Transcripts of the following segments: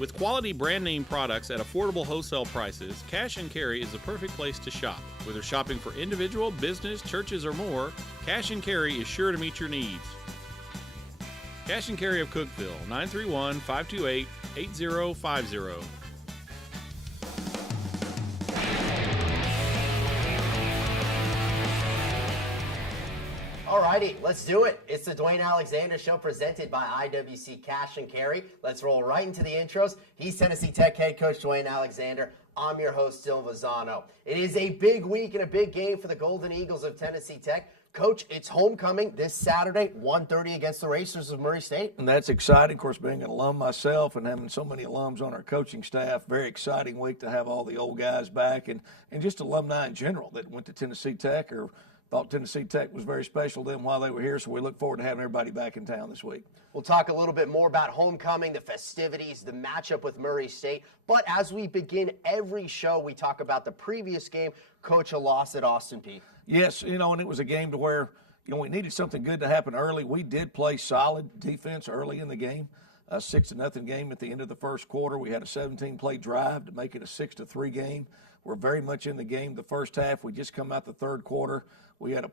With quality brand name products at affordable wholesale prices, Cash and Carry is the perfect place to shop. Whether shopping for individual, business, churches, or more, Cash and Carry is sure to meet your needs. Cash and Carry of Cookeville, 931-528-8050. Alrighty, let's do it. It's the Dewayne Alexander Show presented by IWC Cash and Carry. Let's roll right into the intros. He's Tennessee Tech head coach Dewayne Alexander. I'm your host, Silva Zano. It is a big week and a big game for the Golden Eagles of Tennessee Tech. Coach, it's homecoming this Saturday, 1:30 against the Racers of Murray State. And that's exciting. Of course, being an alum myself and having so many alums on our coaching staff, very exciting week to have all the old guys back and just alumni in general that went to Tennessee Tech or thought Tennessee Tech was very special to them while they were here, so we look forward to having everybody back in town this week. We'll talk a little bit more about homecoming, the festivities, the matchup with Murray State. But as we begin every show, we talk about the previous game. Coach, a loss at Austin Peay. Yes, and it was a game to where, we needed something good to happen early. We did play solid defense early in the game. A 6-0 game at the end of the first quarter. We had a 17-play drive to make it a 6-3 game. We're very much in the game the first half. We just come out the third quarter. We had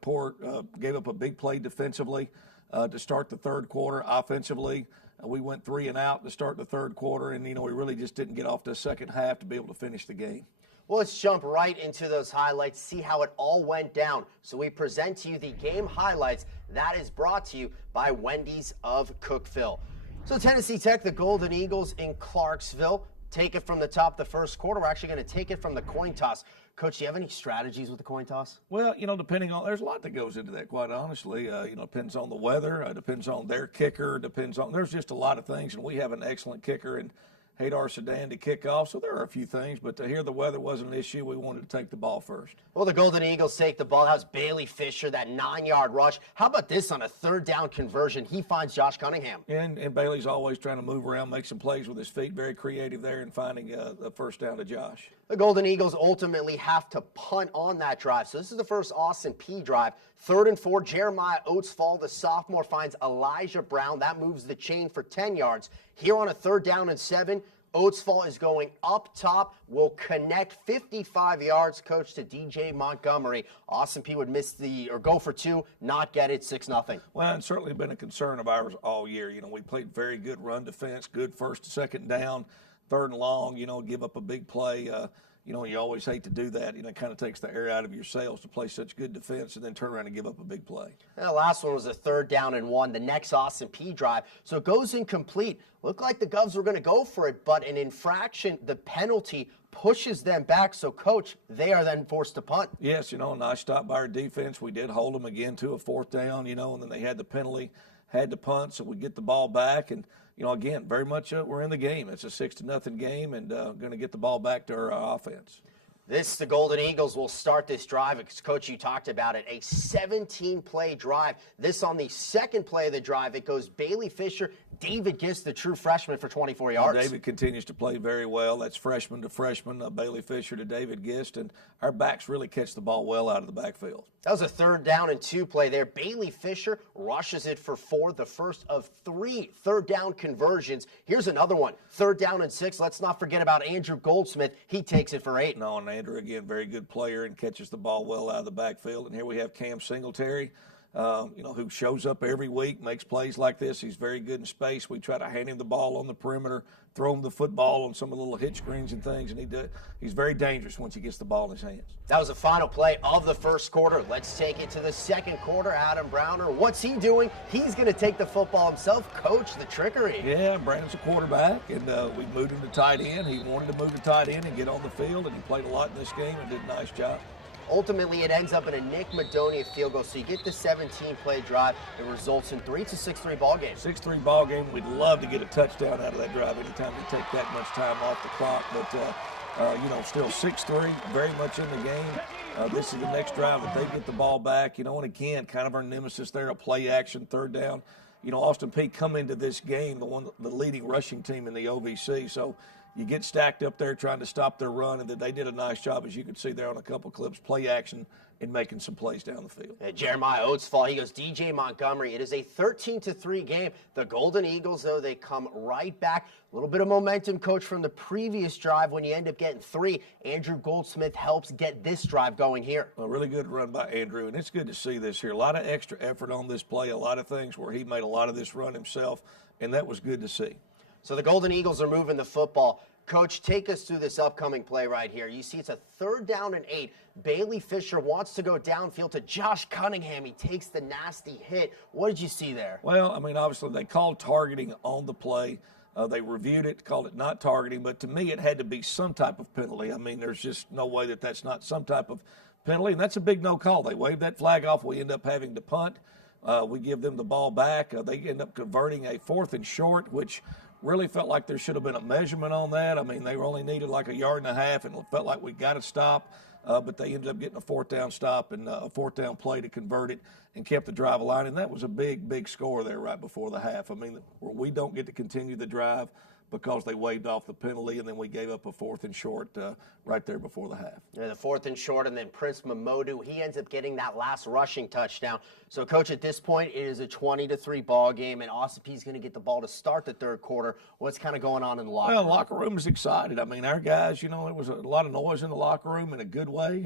gave up a big play defensively to start the third quarter. Offensively, we went 3 and out to start the third quarter, and, we really just didn't get off the second half to be able to finish the game. Well, let's jump right into those highlights, see how it all went down. So we present to you the game highlights. That is brought to you by Wendy's of Cookeville. So Tennessee Tech, the Golden Eagles in Clarksville, take it from the top the first quarter. We're actually going to take it from the coin toss. Coach, do you have any strategies with the coin toss? Well, depending on, there's a lot that goes into that, quite honestly. Depends on the weather, depends on their kicker, there's just a lot of things. And we have an excellent kicker in Hadar Sedan to kick off, so there are a few things. But to hear the weather wasn't an issue, we wanted to take the ball first. Well, the Golden Eagles take the ball. How's Bailey Fisher, that 9-yard rush? How about this on a third down conversion? He finds Josh Cunningham. And Bailey's always trying to move around, make some plays with his feet. Very creative there in finding the first down to Josh. The Golden Eagles ultimately have to punt on that drive. So this is the first Austin Peay drive. 3rd and 4, Jeremiah Oatsfall, the sophomore, finds Elijah Brown. That moves the chain for 10 yards. Here on a 3rd down and 7, Oatsfall is going up top, will connect 55 yards, coach, to DJ Montgomery. Austin Peay would go for 2, not get it, 6-0. Well, it's certainly been a concern of ours all year. We played very good run defense, good first, second down, 3rd and long, give up a big play. You always hate to do that. It kind of takes the air out of your sails to play such good defense and then turn around and give up a big play. And the last one was a 3rd down and 1, the next Austin Peay drive. So it goes incomplete. Looked like the Govs were going to go for it, but an infraction, the penalty, pushes them back. So, Coach, they are then forced to punt. Yes, a nice stop by our defense. We did hold them again to a 4th down, and then they had the penalty, had to punt, so we get the ball back. And, again, very much we're in the game. It's a 6-0 game and going to get the ball back to our offense. The Golden Eagles will start this drive. Coach, you talked about it, a 17-play drive. This on the second play of the drive, it goes Bailey Fisher, David Gist, the true freshman, for 24 yards. David continues to play very well. That's freshman to freshman, Bailey Fisher to David Gist, and our backs really catch the ball well out of the backfield. That was a 3rd down and 2 play there. Bailey Fisher rushes it for 4, the first of 3 3rd down conversions. Here's another one, 3rd down and 6. Let's not forget about Andrew Goldsmith. He takes it for 8. No, and Andrew, again, very good player and catches the ball well out of the backfield. And here we have Cam Singletary, who shows up every week, makes plays like this. He's very good in space. We try to hand him the ball on the perimeter, throw him the football on some of the little hitch screens and things, and he's very dangerous once he gets the ball in his hands. That was the final play of the first quarter. Let's take it to the second quarter. Adam Browner, what's he doing? He's going to take the football himself. Coach, the trickery. Yeah, Brandon's a quarterback, and we moved him to tight end. He wanted to move to tight end and get on the field, and he played a lot in this game and did a nice job. Ultimately, it ends up in a Nick Madonia field goal. So you get the 17-play drive. It results in 3. It's a 6-3 ball game. 6-3 ball game. We'd love to get a touchdown out of that drive anytime we take that much time off the clock. But, still 6-3, very much in the game. This is the next drive that they get the ball back. And again, kind of our nemesis there, a play action, 3rd down. Austin Peay come into this game, the leading rushing team in the OVC. So you get stacked up there trying to stop their run, and then they did a nice job, as you can see there on a couple clips, play action, and making some plays down the field. Jeremiah Oates' fall. He goes DJ Montgomery. It is a 13-3 game. The Golden Eagles, though, they come right back. A little bit of momentum, coach, from the previous drive when you end up getting 3. Andrew Goldsmith helps get this drive going here. A really good run by Andrew, and it's good to see this here. A lot of extra effort on this play, a lot of things where he made a lot of this run himself, and that was good to see. So the Golden Eagles are moving the football. Coach, take us through this upcoming play right here. You see it's a 3rd down and 8. Bailey Fisher wants to go downfield to Josh Cunningham. He takes the nasty hit. What did you see there? Well, I mean, obviously they called targeting on the play. They reviewed it, called it not targeting, but to me it had to be some type of penalty. I mean, there's just no way that that's not some type of penalty, and that's a big no call. They waved that flag off. We end up having to punt. We give them the ball back. They end up converting a 4th and short, which really felt like there should have been a measurement on that. I mean, they only needed like 1.5 yards, and it felt like we got to stop. But they ended up getting a 4th down stop and a 4th down play to convert it and kept the drive alive. And that was a big, big score there right before the half. I mean, we don't get to continue the drive because they waved off the penalty, and then we gave up a 4th and short right there before the half. Yeah, the 4th and short, and then Prince Mamodu, he ends up getting that last rushing touchdown. So, Coach, at this point, it is a 20-3 ball game, and Austin Peay's going to get the ball to start the 3rd quarter. What's kind of going on in the locker room? Well, the locker room is excited. I mean, our guys, you know, there was a lot of noise in the locker room in a good way.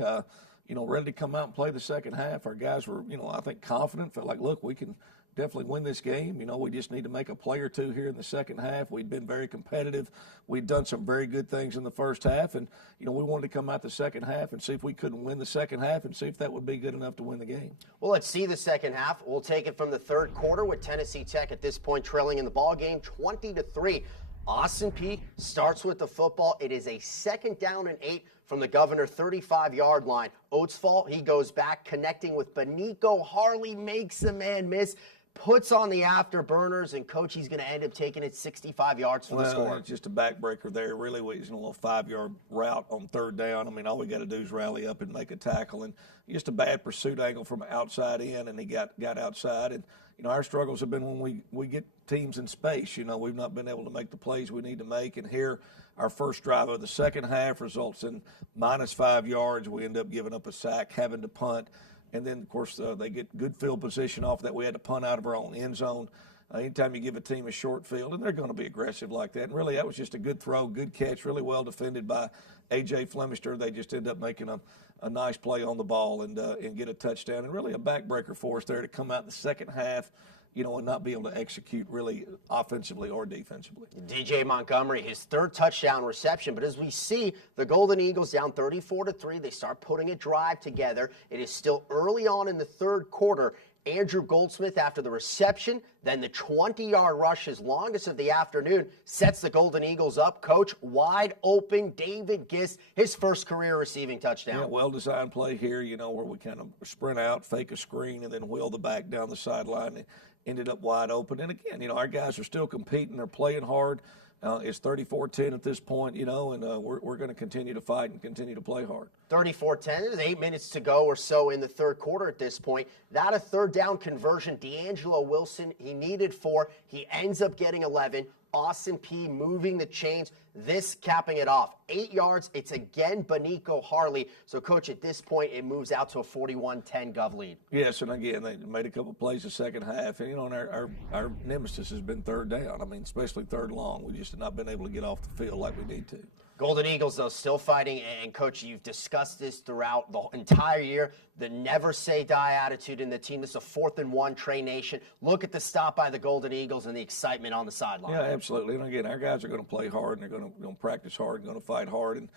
You know, ready to come out and play the second half. Our guys were, you know, I think confident, felt like, look, we can definitely win this game. You know, we just need to make a play or two here in the second half. We'd been very competitive. We'd done some very good things in the first half, and, you know, we wanted to come out the second half and see if we couldn't win the second half and see if that would be good enough to win the game. Well, let's see the second half. We'll take it from the 3rd quarter with Tennessee Tech at this point trailing in the ball game 20-3. Austin Peay starts with the football. It is a 2nd down and 8 from the Governor 35-yard line. Oates' fall, he goes back, connecting with Benico Harley, makes a man miss, puts on the afterburners, and Coach, he's going to end up taking it 65 yards for the score. It's just a backbreaker there. Really, he's in a little 5-yard route on 3rd down. I mean, all we got to do is rally up and make a tackle, and just a bad pursuit angle from outside in, and he got outside. And, you know, our struggles have been when we get teams in space. You know, we've not been able to make the plays we need to make, and here our first drive of the second half results in -5 yards. We end up giving up a sack, having to punt. And then, of course, they get good field position off that. We had to punt out of our own end zone. Anytime you give a team a short field, and they're going to be aggressive like that. And really, that was just a good throw, good catch, really well defended by A.J. Flemister. They just end up making a nice play on the ball and get a touchdown. And really a backbreaker for us there to come out in the second half, you know, and not be able to execute really offensively or defensively. DJ Montgomery, his 3rd touchdown reception. But as we see, the Golden Eagles down 34-3. They start putting a drive together. It is still early on in the 3rd quarter. Andrew Goldsmith, after the reception, then the 20-yard rush, his longest of the afternoon, sets the Golden Eagles up. Coach, wide open, David Gist, his first career receiving touchdown. Yeah, well-designed play here, you know, where we kind of sprint out, fake a screen, and then wheel the back down the sideline. It ended up wide open. And, again, you know, our guys are still competing. They're playing hard. It's 34-10 at this point, you know, and we're going to continue to fight and continue to play hard. 34-10. There's 8 minutes to go or so in the 3rd quarter at this point. That a 3rd down conversion. D'Angelo Wilson, he needed 4. He ends up getting 11. Austin Peay moving the chains, this capping it off. 8 yards, it's again Benico Harley. So, Coach, at this point, it moves out to a 41-10 Gov lead. Yes, and again, they made a couple plays the second half. And, you know, and our nemesis has been 3rd down. I mean, especially 3rd long. We just have not been able to get off the field like we need to. Golden Eagles, though, still fighting. And, Coach, you've discussed this throughout the entire year. The never-say-die attitude in the team. This is a 4th and 1 Trey Nation. Look at the stop by the Golden Eagles and the excitement on the sideline. Yeah, absolutely. And, again, our guys are going to play hard, and they're going to practice hard and going to fight hard. And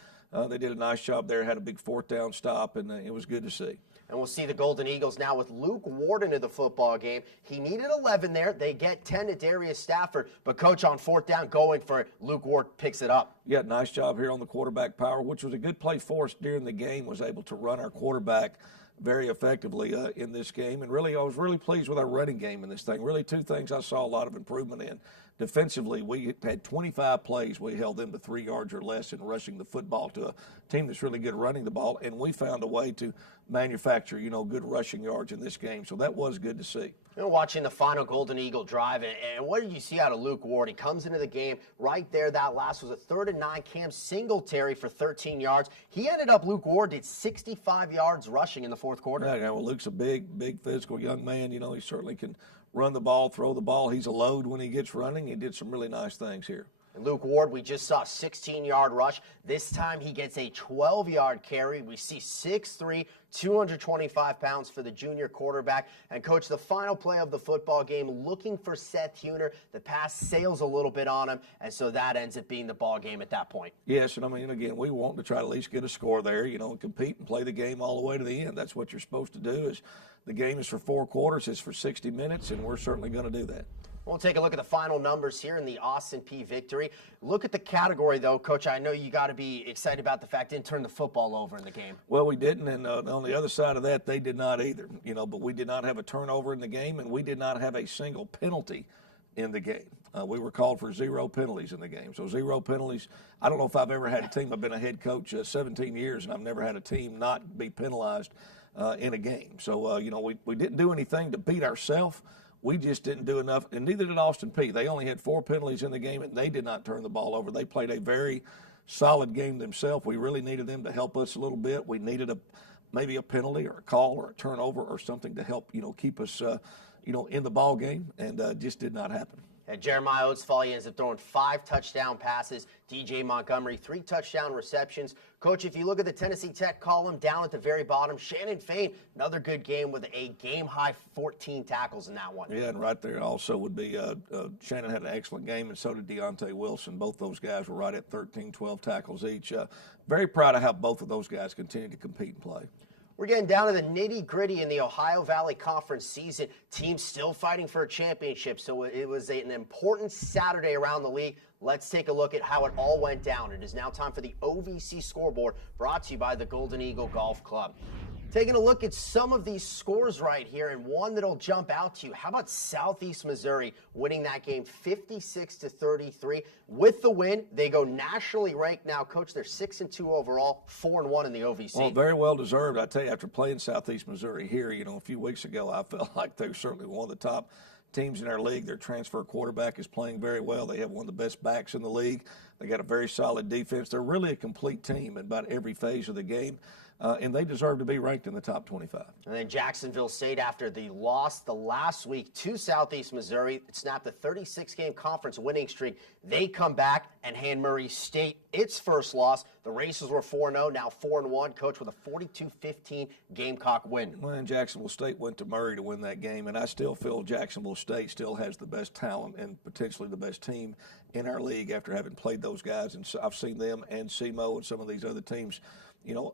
they did a nice job there, had a big 4th down stop, and it was good to see. And we'll see the Golden Eagles now with Luke Ward into the football game. He needed 11 there. They get 10 to Darius Stafford. But, Coach, on 4th down, going for it, Luke Ward picks it up. Yeah, nice job here on the quarterback power, which was a good play for us during the game, was able to run our quarterback very effectively in this game. And really, I was really pleased with our running game in this thing. Really, 2 things I saw a lot of improvement in. defensively, we had 25 plays. We held them to 3 yards or less in rushing the football to a team that's really good running the ball, and we found a way to manufacture, good rushing yards in this game. So that was good to see. Watching the final Golden Eagle drive, and what did you see out of Luke Ward? He comes into the game right there. That last was a 3rd and 9. Cam Singletary for 13 yards. He ended up, Luke Ward did 65 yards rushing in the fourth quarter. Yeah, well, Luke's a big physical young man. He certainly can run the ball, throw the ball. He's a load when he gets running. He did some really nice things here. And Luke Ward, we just saw a 16-yard rush. This time he gets a 12-yard carry. We see 6'3", 225 pounds for the junior quarterback. And, Coach, the final play of the football game, looking for Seth Huner. The pass sails a little bit on him, and so that ends up being the ball game at that point. Yes, and again, we want to try to at least get a score there, and compete and play the game all the way to the end. That's what you're supposed to do. Is the game is for 4 quarters. It's for 60 minutes, and we're certainly going to do that. We'll take a look at the final numbers here in the Austin Peay victory. Look at the category, though, Coach. I know you got to be excited about the fact didn't turn the football over in the game. Well, we didn't, and on the other side of that, they did not either. But we did not have a turnover in the game, and we did not have a single penalty in the game. We were called for 0 penalties in the game. So 0 penalties. I don't know if I've ever had a team. I've been a head coach 17 years, and I've never had a team not be penalized in a game. So, we didn't do anything to beat ourselves. We just didn't do enough, and neither did Austin Peay. They only had 4 penalties in the game, and they did not turn the ball over. They played a very solid game themselves. We really needed them to help us a little bit. We needed maybe a penalty or a call or a turnover or something to help, keep us, in the ball game, and just did not happen. And Jeremiah Oatsfall, he ends up throwing 5 touchdown passes. DJ Montgomery, 3 touchdown receptions. Coach, if you look at the Tennessee Tech column down at the very bottom, Shannon Fain, another good game with a game-high 14 tackles in that one. Yeah, and right there also would be Shannon had an excellent game, and so did Deontay Wilson. Both those guys were right at 13, 12 tackles each. Very proud of how both of those guys continue to compete and play. We're getting down to the nitty-gritty in the Ohio Valley Conference season. Teams still fighting for a championship, so it was an important Saturday around the league. Let's take a look at how it all went down. It is now time for the OVC scoreboard, brought to you by the Golden Eagle Golf Club. Taking a look at some of these scores right here, and one that'll jump out to you. How about Southeast Missouri winning that game 56-33? With the win, they go nationally ranked now. Coach, they're 6-2 overall, 4-1 in the OVC. Well, very well deserved. I tell you, after playing Southeast Missouri here, a few weeks ago, I felt like they were certainly one of the top teams in our league. Their transfer quarterback is playing very well. They have one of the best backs in the league. They got a very solid defense. They're really a complete team in about every phase of the game. And they deserve to be ranked in the top 25. And then Jacksonville State, after the loss the last week to Southeast Missouri, it snapped a 36-game conference winning streak. They come back and hand Murray State its first loss. The Racers were 4-0, now 4-1. Coach, with a 42-15 Gamecock win. Well, and Jacksonville State went to Murray to win that game, and I still feel Jacksonville State still has the best talent and potentially the best team in our league after having played those guys. And so I've seen them and SEMO and some of these other teams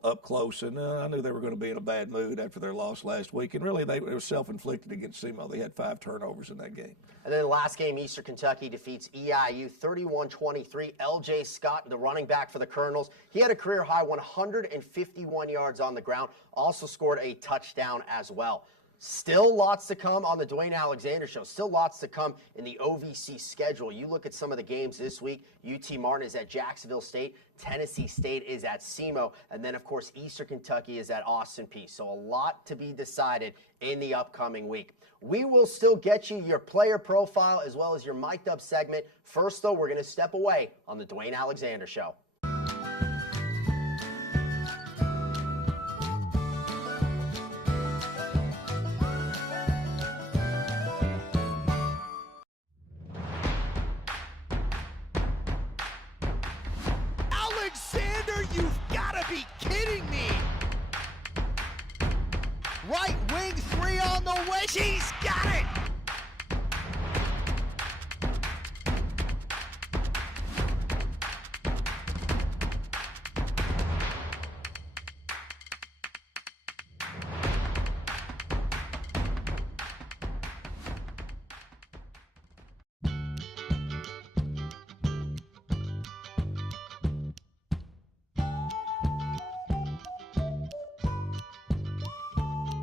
up close, and I knew they were going to be in a bad mood after their loss last week. And really, it was self-inflicted against SEMO. They had 5 turnovers in that game. And then the last game, Eastern Kentucky defeats EIU 31-23. L.J. Scott, the running back for the Colonels, he had a career-high 151 yards on the ground, also scored a touchdown as well. Still lots to come on the Dewayne Alexander Show. Still lots to come in the OVC schedule. You look at some of the games this week. UT Martin is at Jacksonville State. Tennessee State is at SEMO. And then, of course, Eastern Kentucky is at Austin Peay. So a lot to be decided in the upcoming week. We will still get you your player profile as well as your mic'd up segment. First, though, we're going to step away on the Dewayne Alexander Show. Alexander, you've got to be kidding me! Right wing 3 on the way. She's got it!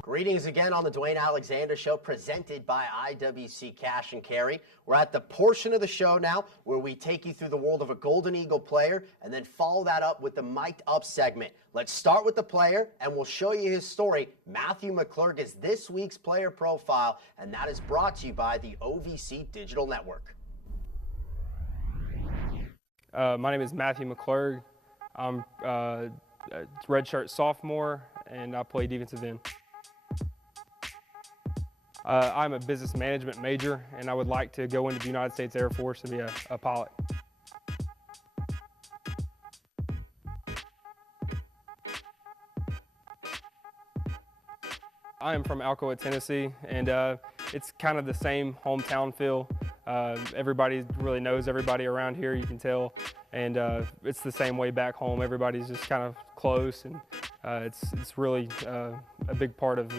Greetings again on the Dwayne Alexander Show, presented by IWC Cash and Carry. We're at the portion of the show now where we take you through the world of a Golden Eagle player and then follow that up with the Mic'd Up segment. Let's start with the player, and we'll show you his story. Matthew McClurg is this week's player profile, and that is brought to you by the OVC Digital Network. My name is Matthew McClurg. I'm a redshirt sophomore, and I play defensive end. I'm a business management major, and I would like to go into the United States Air Force to be a pilot. I am from Alcoa, Tennessee, and it's kind of the same hometown feel. Everybody really knows everybody around here, you can tell, and it's the same way back home. Everybody's just kind of close, and it's really a big part of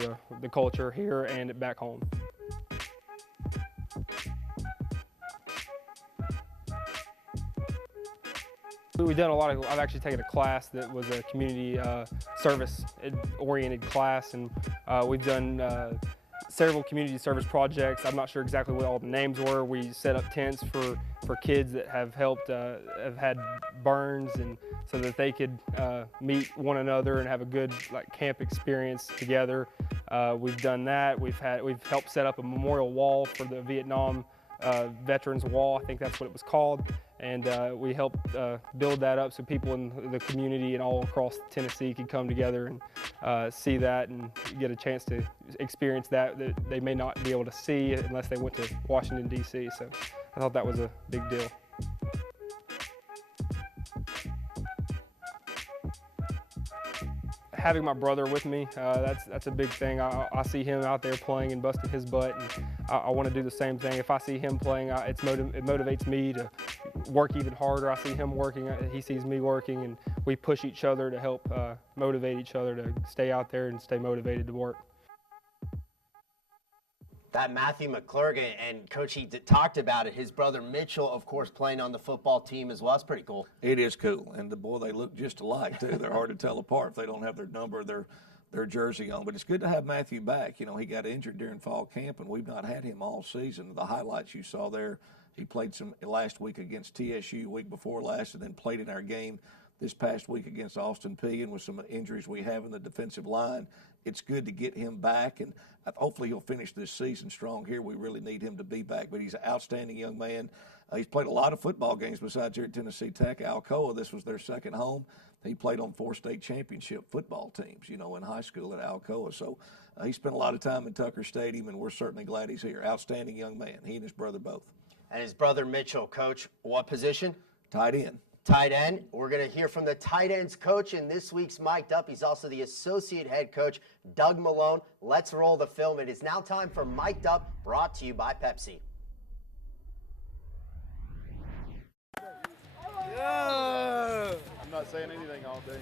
the culture here and back home. We've done a lot of, I've actually taken a class that was a community service-oriented class, and we've done several community service projects. I'm not sure exactly what all the names were. We set up tents for kids that have had burns, and so that they could meet one another and have a good camp experience together. We've done that. We've helped set up a memorial wall for the Vietnam Veterans Wall. I think that's what it was called. And we helped build that up so people in the community and all across Tennessee could come together and see that and get a chance to experience that they may not be able to see unless they went to Washington, D.C. So I thought that was a big deal. Having my brother with me, that's a big thing. I see him out there playing and busting his butt, and I want to do the same thing. If I see him playing, it motivates me to work even harder. I see him working, he sees me working, and we push each other to help motivate each other to stay out there and stay motivated to work. That Matthew McClurg, and Coach, he talked about it. His brother Mitchell, of course, playing on the football team as well. It's pretty cool. It is cool, and boy, they look just alike too. They're hard to tell apart if they don't have their number, their jersey on. But it's good to have Matthew back. You know, he got injured during fall camp, and we've not had him all season. The highlights you saw there, he played some last week against TSU, week before last, and then played in our game this past week against Austin Peay, and with some injuries we have in the defensive line, it's good to get him back, and hopefully he'll finish this season strong here. We really need him to be back, but he's an outstanding young man. He's played a lot of football games besides here at Tennessee Tech. Alcoa, this was their second home. He played on 4 state championship football teams, in high school at Alcoa. So he spent a lot of time in Tucker Stadium, and we're certainly glad he's here. Outstanding young man, he and his brother both. And his brother Mitchell, Coach, what position? Tight end. Tight end. We're going to hear from the tight ends coach in this week's Mic'd Up. He's also the associate head coach, Doug Malone. Let's roll the film. It is now time for Mic'd Up, brought to you by Pepsi. Yeah. I'm not saying anything all day.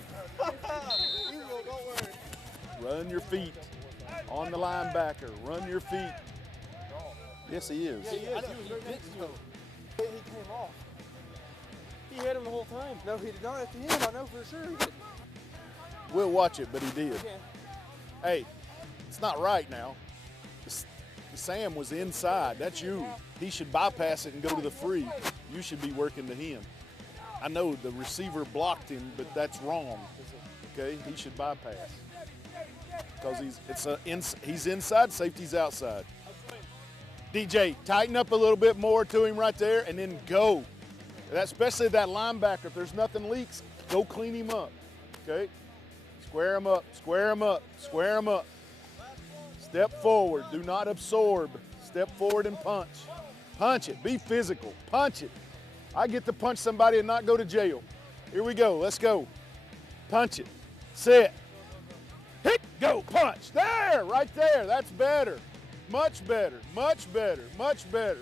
Run your feet on the linebacker. Run your feet. Yes, he is. Yeah, he is. He came off. He had him the whole time. No, he did not at the end. I know for sure he didn't. We'll watch it, but he did. Okay. Hey, it's not right now. Sam was inside. That's you. He should bypass it and go to the free. You should be working to him. I know the receiver blocked him, but that's wrong. Okay, he should bypass because he's inside, safety's outside. DJ, tighten up a little bit more to him right there, and then go. Especially that linebacker, if there's nothing leaks, go clean him up, okay? Square him up, square him up, square him up. Step forward, do not absorb. Step forward and punch. Punch it, be physical, punch it. I get to punch somebody and not go to jail. Here we go, let's go. Punch it, set, hit, go, punch. There, right there, that's better. Much better, much better, much better.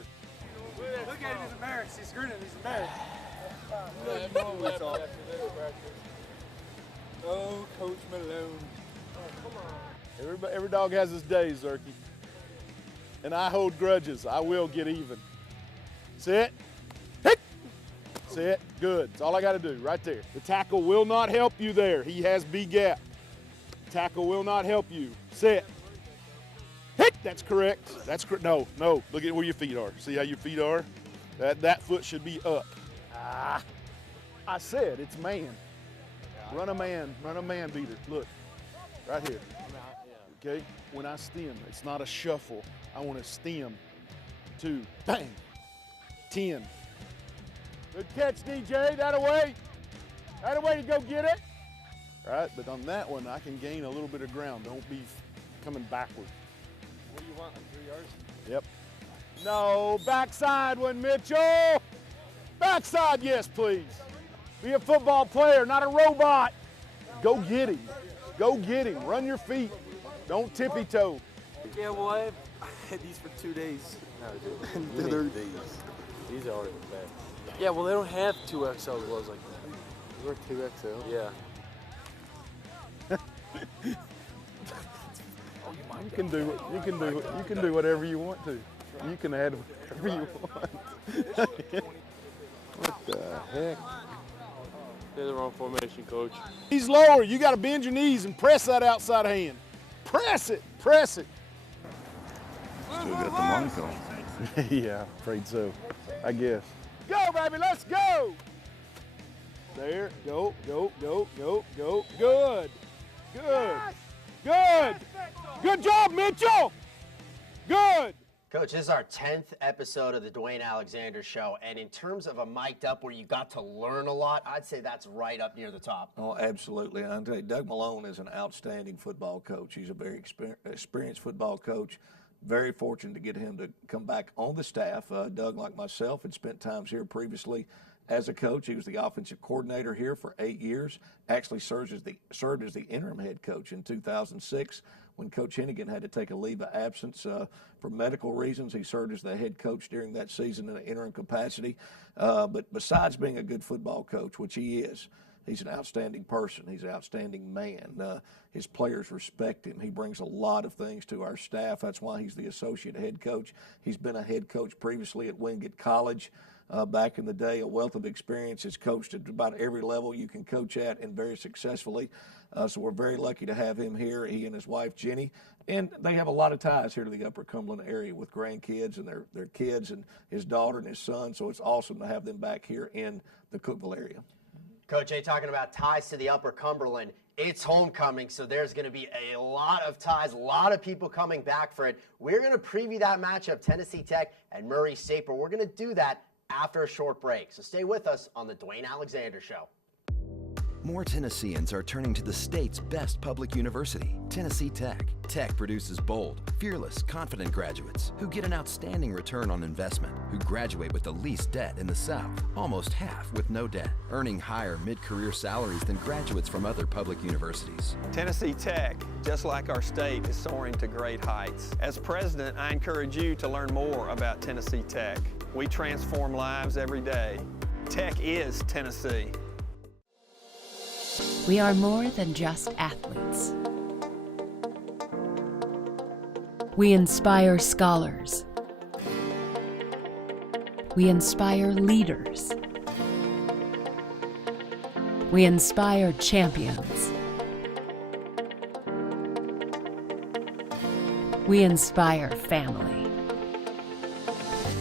Look at him, he's embarrassed. He's grinning, he's embarrassed. Oh, Coach Malone. Every dog has his days, Zerky. And I hold grudges. I will get even. Sit. Hit. Sit. Good. That's all I got to do right there. The tackle will not help you there. He has B gap. Tackle will not help you. Sit. That's correct. That's correct. No, look at where your feet are. See how your feet are? That foot should be up. I said it's man. Run a man beater. Look, right here. Okay, when I stem, it's not a shuffle. I want to stem, 2, bang, 10. Good catch, DJ, that away to go get it. Right, but on that one, I can gain a little bit of ground. Don't be coming backward. What do you want, like 3 yards? Yep. No, backside one, Mitchell. Backside, yes, please. Be a football player, not a robot. Go get him. Go get him. Run your feet. Don't tippy-toe. Yeah, well, I had these for 2 days. No, dude. These are the best. Yeah, well, they don't have 2XL gloves like that. We're 2XL? Yeah. You can do whatever you want to. You can add whatever you want. What the heck? They're the wrong formation, coach. He's lower. You got to bend your knees and press that outside hand. Press it. Press it. Still got the monk on. Yeah, afraid so. I guess. Go, baby. Let's go. There. Go. Good. Good job, Mitchell. Good. Coach, this is our 10th episode of the Dewayne Alexander Show, and in terms of a mic'd up where you got to learn a lot, I'd say that's right up near the top. Oh, absolutely. I'll tell you, Doug Malone is an outstanding football coach. He's a very experienced football coach. Very fortunate to get him to come back on the staff. Doug, like myself, had spent times here previously as a coach. He was the offensive coordinator here for 8 years. Actually served as the interim head coach in 2006 when Coach Hennigan had to take a leave of absence for medical reasons. He served as the head coach during that season in an interim capacity. But besides being a good football coach, which he is, he's an outstanding person. He's an outstanding man. His players respect him. He brings a lot of things to our staff. That's why he's the associate head coach. He's been a head coach previously at Wingate College. Back in the day, a wealth of experience. Has coached at about every level you can coach at and very successfully. So we're very lucky to have him here, he and his wife, Jenny. And they have a lot of ties here to the Upper Cumberland area with grandkids and their kids and his daughter and his son. So it's awesome to have them back here in the Cookeville area. Coach A, talking about ties to the Upper Cumberland, it's homecoming, so there's going to be a lot of ties, a lot of people coming back for it. We're going to preview that matchup, Tennessee Tech and Murray State, but we're going to do that after a short break. So stay with us on the Dewayne Alexander Show. More Tennesseans are turning to the state's best public university, Tennessee Tech. Tech produces bold, fearless, confident graduates who get an outstanding return on investment, who graduate with the least debt in the South, almost half with no debt, earning higher mid-career salaries than graduates from other public universities. Tennessee Tech, just like our state, is soaring to great heights. As president, I encourage you to learn more about Tennessee Tech. We transform lives every day. Tech is Tennessee. We are more than just athletes. We inspire scholars. We inspire leaders. We inspire champions. We inspire family.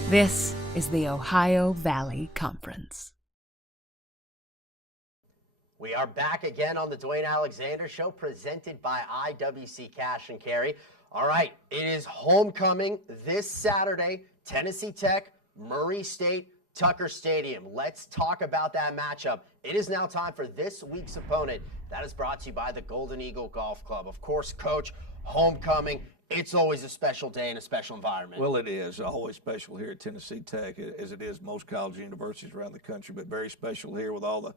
This is the Ohio Valley Conference. We are back again on the Dewayne Alexander Show, presented by IWC Cash and Carry. All right, it is homecoming this Saturday, Tennessee Tech, Murray State, Tucker Stadium. Let's talk about that matchup. It is now time for this week's opponent. That is brought to you by the Golden Eagle Golf Club. Of course, Coach, homecoming, it's always a special day and a special environment. Well, it is always special here at Tennessee Tech, as it is most college universities around the country, but very special here with all the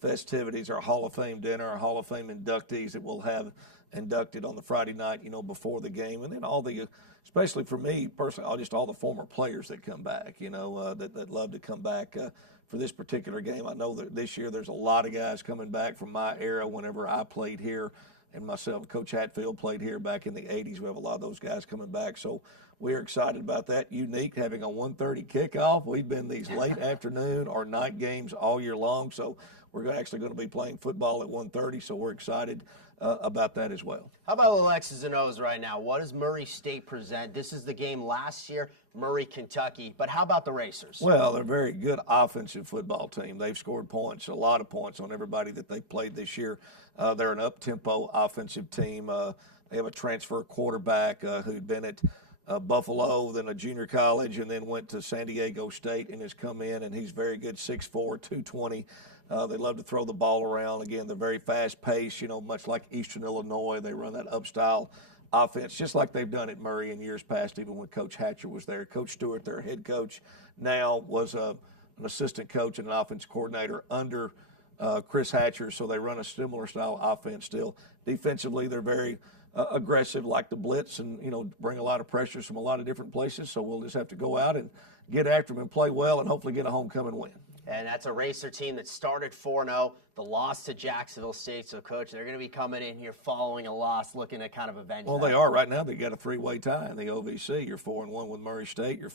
festivities, our Hall of Fame dinner, our Hall of Fame inductees that we'll have inducted on the Friday night, before the game, and then all the, especially for me personally, just all the former players that come back, that love to come back for this particular game. I know that this year there's a lot of guys coming back from my era whenever I played here, and myself, Coach Hatfield, played here back in the 80s. We have a lot of those guys coming back, so we are excited about that. Unique, having a 1:30 kickoff. We've been these late afternoon or night games all year long, so we're actually going to be playing football at 1:30, so we're excited about that as well. How about the X's and O's right now? What does Murray State present? This is the game last year, Murray, Kentucky. But how about the Racers? Well, they're a very good offensive football team. They've scored points, a lot of points on everybody that they've played this year. They're an up-tempo offensive team. They have a transfer quarterback who'd been at Buffalo, then a junior college, and then went to San Diego State and has come in, and he's very good, 6'4", 220. They love to throw the ball around. Again, they're very fast-paced, much like Eastern Illinois. They run that up-style offense just like they've done at Murray in years past, even when Coach Hatcher was there. Coach Stewart, their head coach, now was an assistant coach and an offense coordinator under Chris Hatcher, so they run a similar style offense still. Defensively, they're very aggressive, like the blitz, and bring a lot of pressures from a lot of different places. So we'll just have to go out and get after them and play well, and hopefully get a homecoming win. And that's a Racer team that started 4-0, the loss to Jacksonville State. So, Coach, they're going to be coming in here following a loss, looking to kind of avenge that. Well, they are right now. They got a three-way tie in the OVC. You're 4-1 with Murray State. You're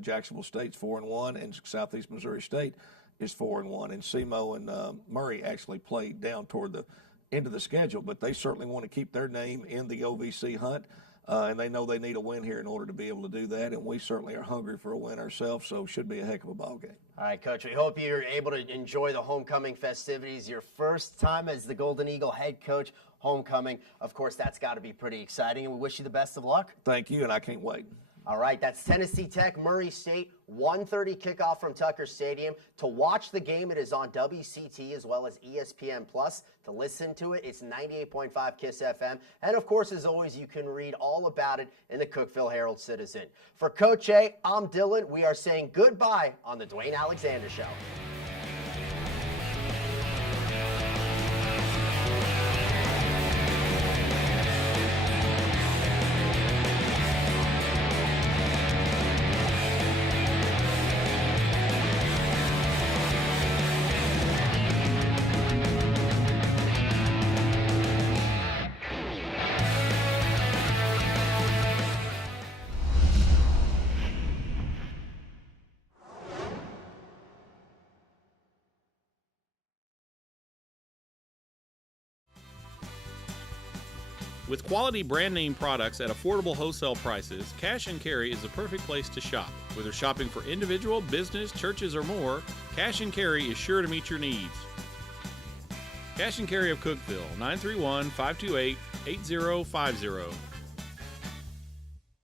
Jacksonville State's 4-1, and Southeast Missouri State is 4-1. And SEMO and Murray actually played down toward the end of the schedule, but they certainly want to keep their name in the OVC hunt. And they know they need a win here in order to be able to do that, and we certainly are hungry for a win ourselves, so it should be a heck of a ball game. All right, Coach, we hope you're able to enjoy the homecoming festivities. Your first time as the Golden Eagle head coach, homecoming. Of course, that's got to be pretty exciting, and we wish you the best of luck. Thank you, and I can't wait. All right, that's Tennessee Tech, Murray State, 1:30 kickoff from Tucker Stadium. To watch the game, it is on WCT as well as ESPN+. To listen to it, it's 98.5 KISS FM. And, of course, as always, you can read all about it in the Cookeville Herald-Citizen. For Coach A, I'm Dylan. We are saying goodbye on the Dwayne Alexander Show. With quality brand name products at affordable wholesale prices, Cash and Carry is the perfect place to shop. Whether shopping for individual, business, churches, or more, Cash and Carry is sure to meet your needs. Cash and Carry of Cookeville, 931-528-8050.